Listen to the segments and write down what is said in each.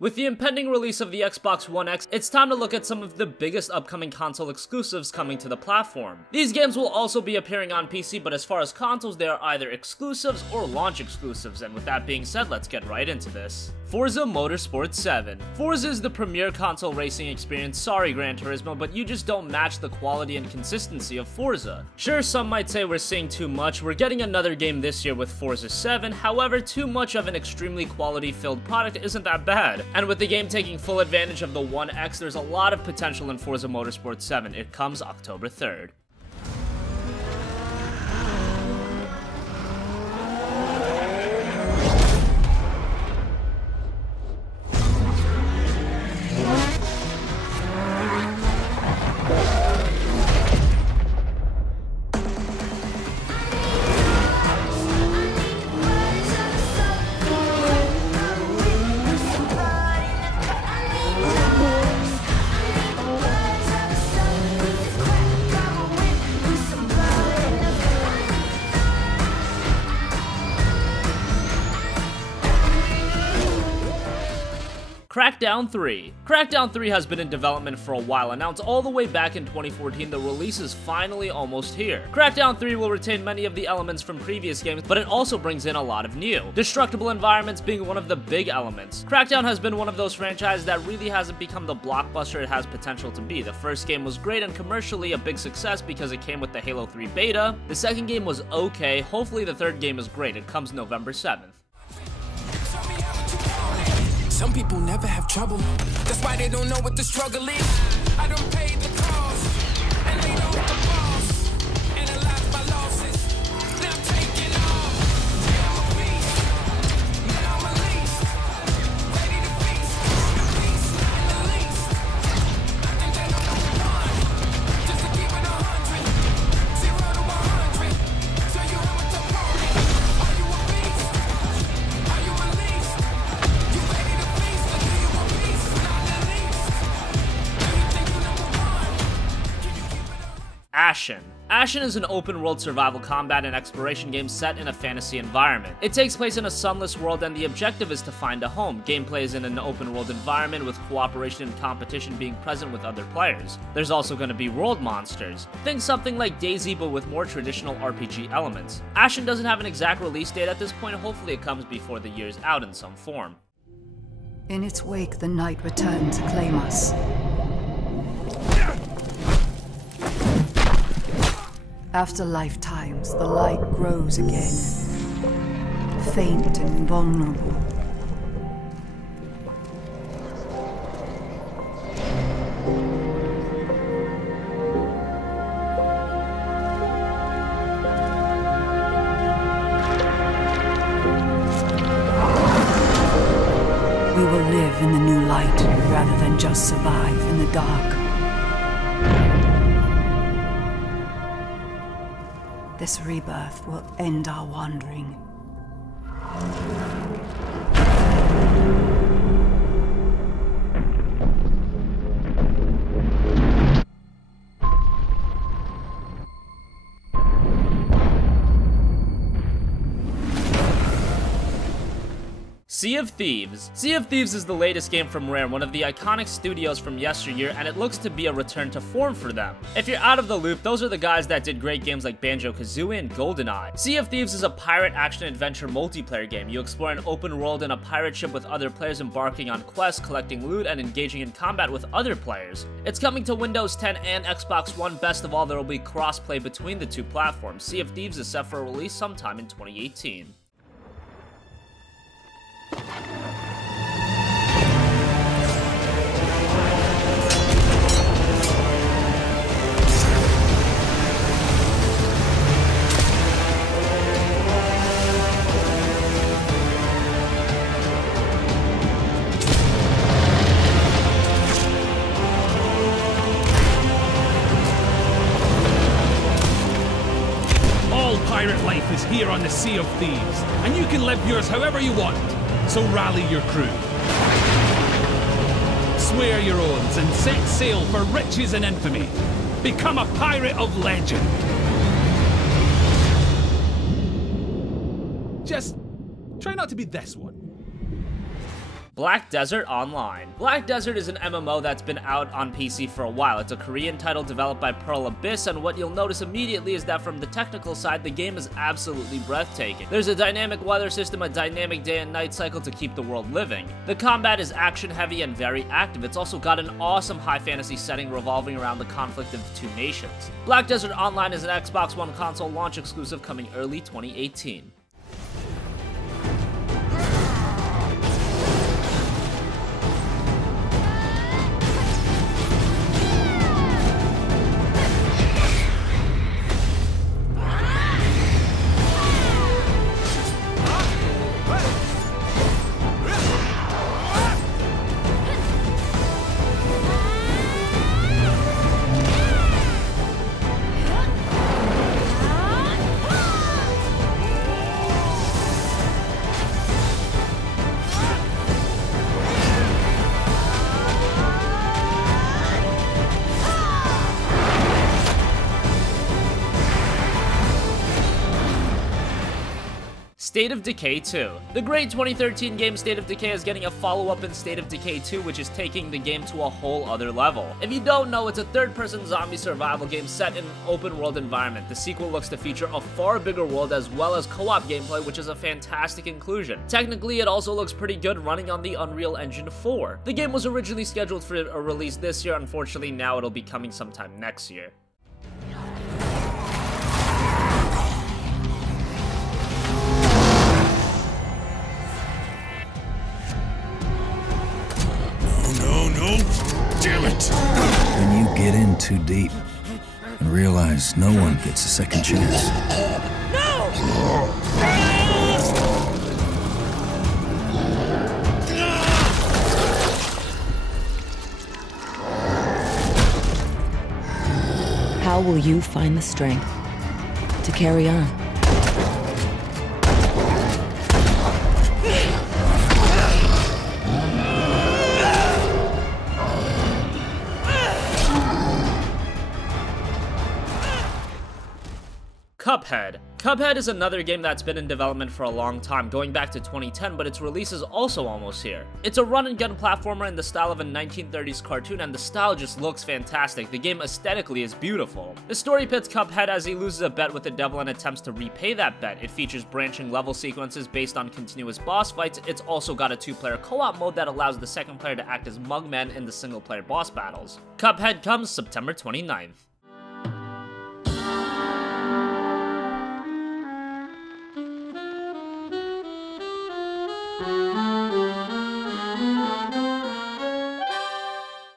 With the impending release of the Xbox One X, it's time to look at some of the biggest upcoming console exclusives coming to the platform. These games will also be appearing on PC, but as far as consoles, they are either exclusives or launch exclusives, and with that being said, let's get right into this. Forza Motorsport 7. Forza is the premier console racing experience. Sorry Gran Turismo, but you just don't match the quality and consistency of Forza. Sure, some might say we're seeing too much. We're getting another game this year with Forza 7, however, too much of an extremely quality-filled product isn't that bad. And with the game taking full advantage of the One X, there's a lot of potential in Forza Motorsport 7. It comes October 3rd. Crackdown 3. Crackdown 3 has been in development for a while. Announced all the way back in 2014, the release is finally almost here. Crackdown 3 will retain many of the elements from previous games, but it also brings in a lot of new. Destructible environments being one of the big elements. Crackdown has been one of those franchises that really hasn't become the blockbuster it has potential to be. The first game was great and commercially a big success because it came with the Halo 3 beta. The second game was okay. Hopefully the third game is great. It comes November 7th. Some people never have trouble. That's why they don't know what the struggle is. I don't pay the cost, and they know the boss. Analyze my losses. Now I'm taking off. I'm a beast. Now I'm released. Ready to feast. Peace in the least. I think they know one. Just to keep it 100. 0 to 100. So you have a opponent. Are you a beast? Are you released? You ready to Ashen. Ashen is an open-world survival combat and exploration game set in a fantasy environment. It takes place in a sunless world and the objective is to find a home. Gameplay is in an open-world environment with cooperation and competition being present with other players. There's also going to be world monsters. Think something like DayZ but with more traditional RPG elements. Ashen doesn't have an exact release date at this point. Hopefully it comes before the year's out in some form. In its wake, the night returned to claim us. After lifetimes, the light grows again, faint and vulnerable. We will live in the new light rather than just survive in the dark. This rebirth will end our wandering. Sea of Thieves. Sea of Thieves is the latest game from Rare, one of the iconic studios from yesteryear, and it looks to be a return to form for them. If you're out of the loop, those are the guys that did great games like Banjo-Kazooie and GoldenEye. Sea of Thieves is a pirate action-adventure multiplayer game. You explore an open world in a pirate ship with other players embarking on quests, collecting loot, and engaging in combat with other players. It's coming to Windows 10 and Xbox One. Best of all, there will be cross-play between the two platforms. Sea of Thieves is set for a release sometime in 2018. Pirate life is here on the Sea of Thieves, and you can live yours however you want, so rally your crew. Swear your oaths and set sail for riches and infamy. Become a pirate of legend. Just try not to be this one. Black Desert Online. Black Desert is an MMO that's been out on PC for a while. It's a Korean title developed by Pearl Abyss, and what you'll notice immediately is that from the technical side, the game is absolutely breathtaking. There's a dynamic weather system, a dynamic day and night cycle to keep the world living. The combat is action heavy and very active. It's also got an awesome high fantasy setting revolving around the conflict of two nations. Black Desert Online is an Xbox One console launch exclusive coming early 2018. State of Decay 2. The great 2013 game State of Decay is getting a follow-up in State of Decay 2, which is taking the game to a whole other level. If you don't know, it's a third-person zombie survival game set in an open-world environment. The sequel looks to feature a far bigger world as well as co-op gameplay, which is a fantastic inclusion. Technically, it also looks pretty good running on the Unreal Engine 4. The game was originally scheduled for a release this year. Unfortunately, now it'll be coming sometime next year. Damn it! When you get in too deep and realize no one gets a second chance. No! How will you find the strength to carry on? Cuphead. Cuphead is another game that's been in development for a long time, going back to 2010, but its release is also almost here. It's a run-and-gun platformer in the style of a 1930s cartoon, and the style just looks fantastic. The game aesthetically is beautiful. The story pits Cuphead as he loses a bet with the devil and attempts to repay that bet. It features branching level sequences based on continuous boss fights. It's also got a two-player co-op mode that allows the second player to act as Mugman in the single-player boss battles. Cuphead comes September 29th.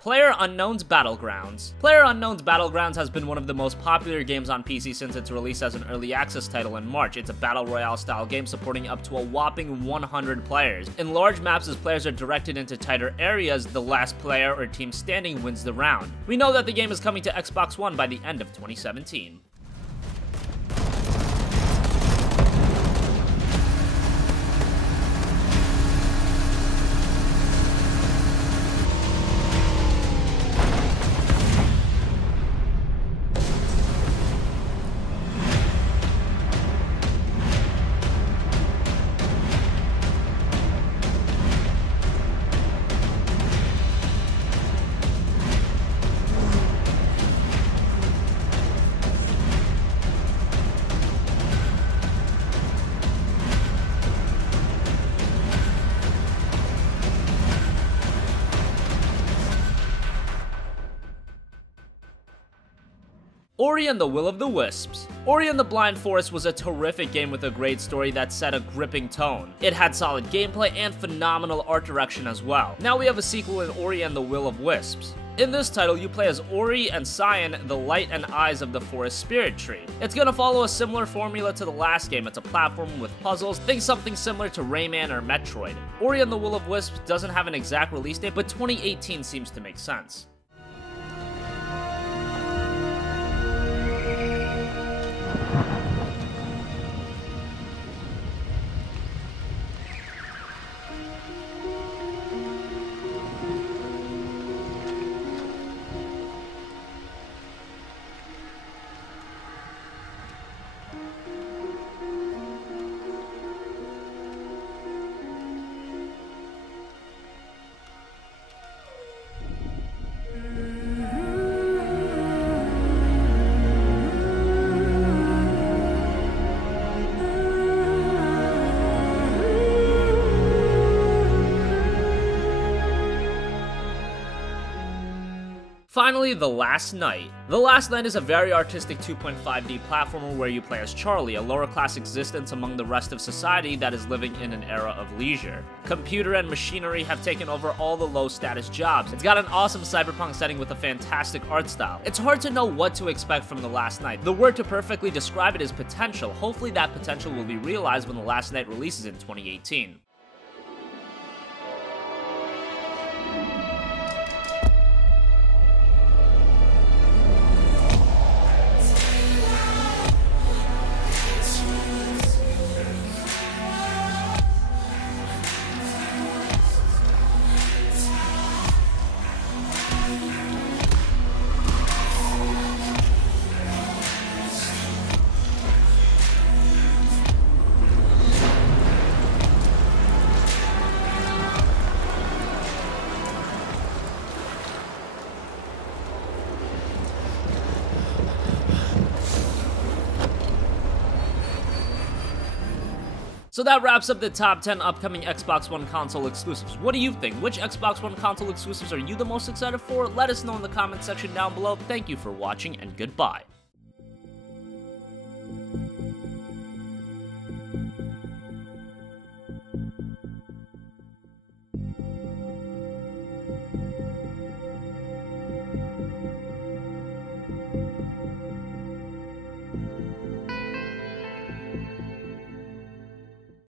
PlayerUnknown's Battlegrounds. PlayerUnknown's Battlegrounds has been one of the most popular games on PC since its release as an early access title in March. It's a battle royale style game supporting up to a whopping 100 players. In large maps, as players are directed into tighter areas, the last player or team standing wins the round. We know that the game is coming to Xbox One by the end of 2017. Ori and the Will of the Wisps. Ori and the Blind Forest was a terrific game with a great story that set a gripping tone. It had solid gameplay and phenomenal art direction as well. Now we have a sequel in Ori and the Will of Wisps. In this title, you play as Ori and Cyan, the light and eyes of the forest spirit tree. It's gonna follow a similar formula to the last game. It's a platform with puzzles. Think something similar to Rayman or Metroid. Ori and the Will of Wisps doesn't have an exact release date, but 2018 seems to make sense. Finally, The Last Night. The Last Night is a very artistic 2.5D platformer where you play as Charlie, a lower class existence among the rest of society that is living in an era of leisure. Computer and machinery have taken over all the low status jobs. It's got an awesome cyberpunk setting with a fantastic art style. It's hard to know what to expect from The Last Night. The word to perfectly describe it is potential. Hopefully that potential will be realized when The Last Night releases in 2018. So that wraps up the top 10 upcoming Xbox One console exclusives. What do you think? Which Xbox One console exclusives are you the most excited for? Let us know in the comment section down below. Thank you for watching, and goodbye.